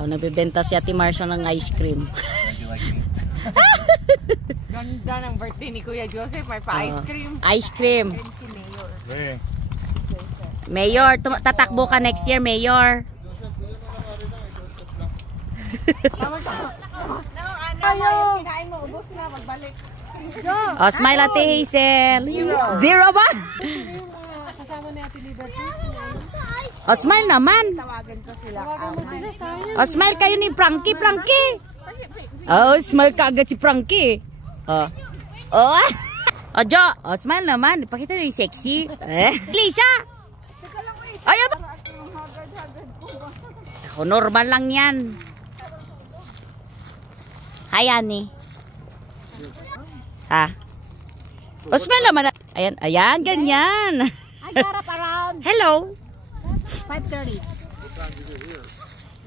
Oh, nabibenta si Ate Marcia ng ice cream. Ganda ng birthday ni Kuya Joseph. May pa-ice cream. Ice cream. Si Mayor. Mayor, tatakbo ka next year, Mayor. Ayaw! Kinain mo, ubos na, magbalik. Oh, smile Ate Hazel. Zero ba? Kasama ni Ate Liberty. Oh, smile naman. Tawagan ko sila. Oh, smile kayo ni Frankie. Oh, smile ka agad si Frankie. Oh. Oh. Oh, Jo. Oh, smile naman. Pakita niyo yung sexy. Lisa. Ay, ba? Oh, normal lang yan. Hi, Annie. Ha? Oh, smile naman. Ayan, ganyan. I got up around Hello. 5:30.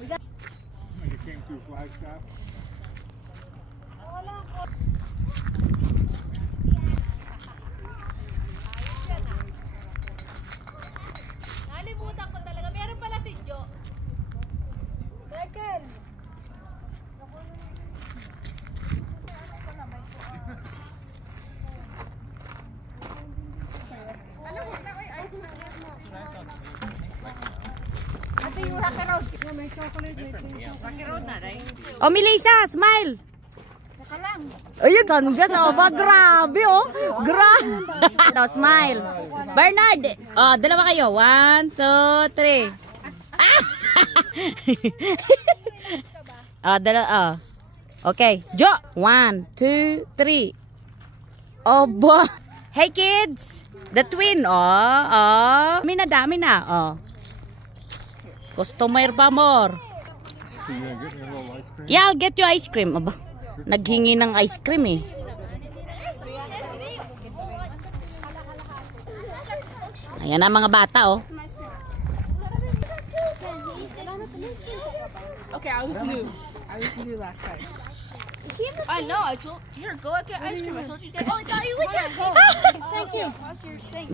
You came through Flagstaff? Nalimutan ko talaga. Meron pala si Jo. Michael! Ate yung Rocky Road. May chocolate. Rocky Road na, day. Oh, Melissa, smile. Saka lang. Ayun, sanggas. Oh, ba, grabe, oh. Grabe. Oh, smile. Bernard. Oh, dalawa kayo. 1, 2, 3. Ah! Oh, dalawa. Oh. Okay. Jo. 1, 2, 3. Oh, boy. Hey, kids. The twin. Oh. Dami na. Oh. Customer pa more. So you're gonna get me a little ice cream? Yeah, I'll get you ice cream. Aba, naghingi ng ice cream eh. Ayan na mga bata oh. Okay, I was new last time. I know. I told here, go get ice cream. I told you to get. Oh, I thought you would get home. Thank you.